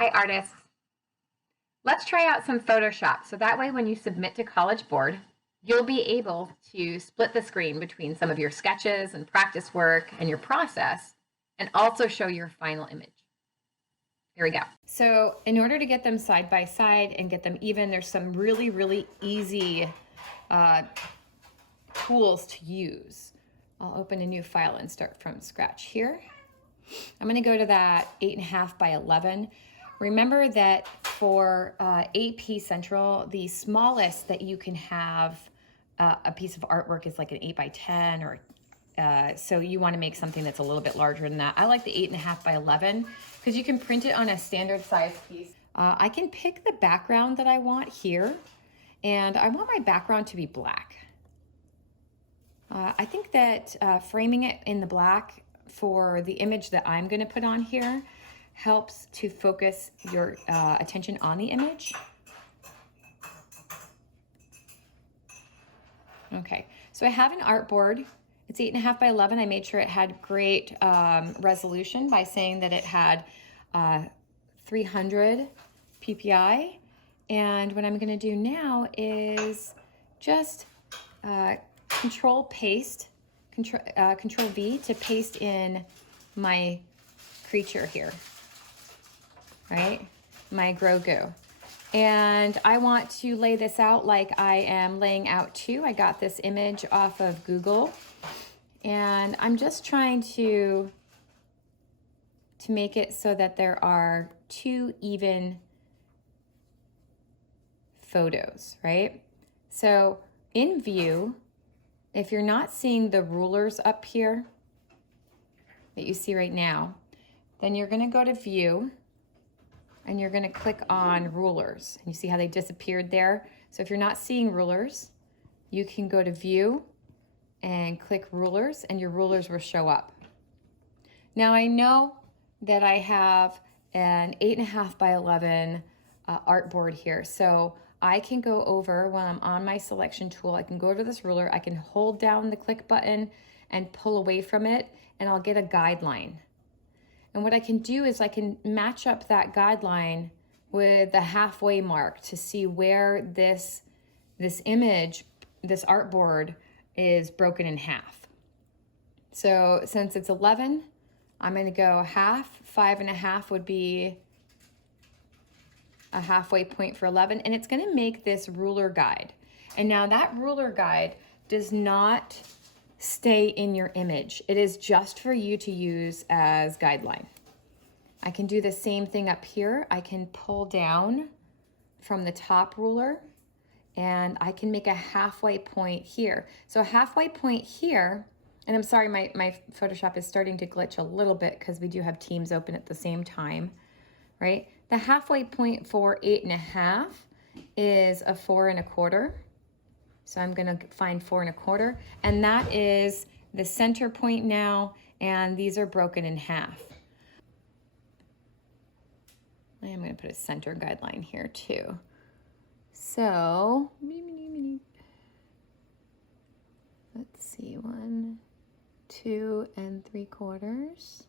Hi, artists. Let's try out some Photoshop so that way when you submit to College Board, you'll be able to split the screen between some of your sketches and practice work and your process and also show your final image. Here we go. So in order to get them side by side and get them even, there's some really, really easy tools to use. I'll open a new file and start from scratch here. I'm going to go to that 8.5 by 11. Remember that for AP Central, the smallest that you can have a piece of artwork is like an 8 by 10 or so you want to make something that's a little bit larger than that. I like the 8.5 by 11 because you can print it on a standard size piece. I can pick the background that I want here, and I want my background to be black. I think that framing it in the black for the image that I'm going to put on here helps to focus your attention on the image. Okay, so I have an artboard. It's 8.5 by 11. I made sure it had great resolution by saying that it had 300 ppi. And what I'm going to do now is just control V to paste in my creature here, right? My Grogu. And I want to lay this out like I am laying out two. I got this image off of Google, and I'm just trying to make it so that there are two even photos, right? So in view, if you're not seeing the rulers up here that you see right now, then you're gonna go to view and you're gonna click on rulers. And you see how they disappeared there? So if you're not seeing rulers, you can go to view and click rulers and your rulers will show up. Now I know that I have an 8.5 by 11 artboard here. So I can go over when I'm on my selection tool, I can go to this ruler, I can hold down the click button and pull away from it, and I'll get a guideline. And what I can do is I can match up that guideline with the halfway mark to see where this image, this artboard is broken in half. So since it's 11, I'm going to go half. 5.5 would be a halfway point for 11, and it's going to make this ruler guide. And now that ruler guide does not stay in your image. It is just for you to use as guideline. I can do the same thing up here. I can pull down from the top ruler and I can make a halfway point here. So a halfway point here, and I'm sorry, my Photoshop is starting to glitch a little bit because we do have Teams open at the same time, right? The halfway point for 8.5 is a 4.25. So I'm gonna find 4.25, and that is the center point now, and these are broken in half. I'm gonna put a center guideline here too. So, let's see, 1, 2 3/4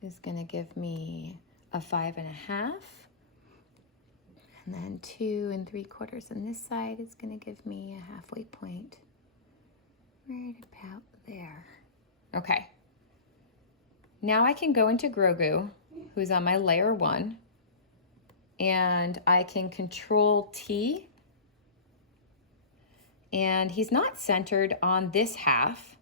is gonna give me a 5.5. And then 2 3/4 on this side is gonna give me a halfway point right about there. Okay. Now I can go into Grogu, who's on my layer 1, and I can control T, and he's not centered on this half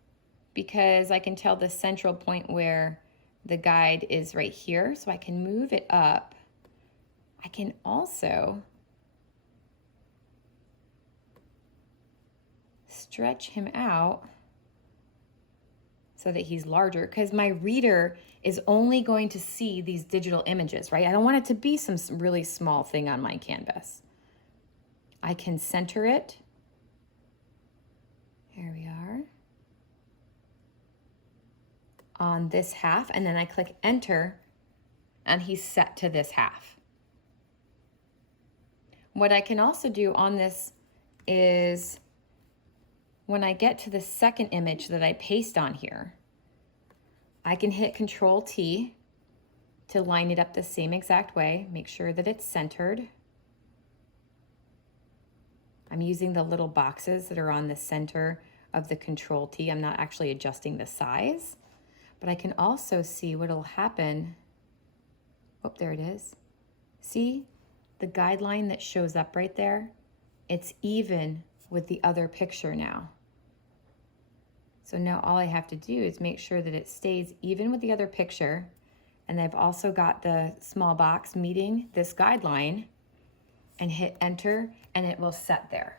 because I can tell the central point where the guide is right here, so I can move it up. I can also stretch him out so that he's larger, because my reader is only going to see these digital images, right? I don't want it to be some really small thing on my canvas. I can center it. Here we are. On this half, and then I click enter, and he's set to this half. What I can also do on this is when I get to the second image that I paste on here, I can hit Control T, to line it up the same exact way. Make sure that it's centered. I'm using the little boxes that are on the center of the Control T. I'm not actually adjusting the size, but I can also see what will happen. Oh, there it is. See the guideline that shows up right there? It's even with the other picture now. So now all I have to do is make sure that it stays even with the other picture. And I've also got the small box meeting this guideline, and hit enter, and it will set there.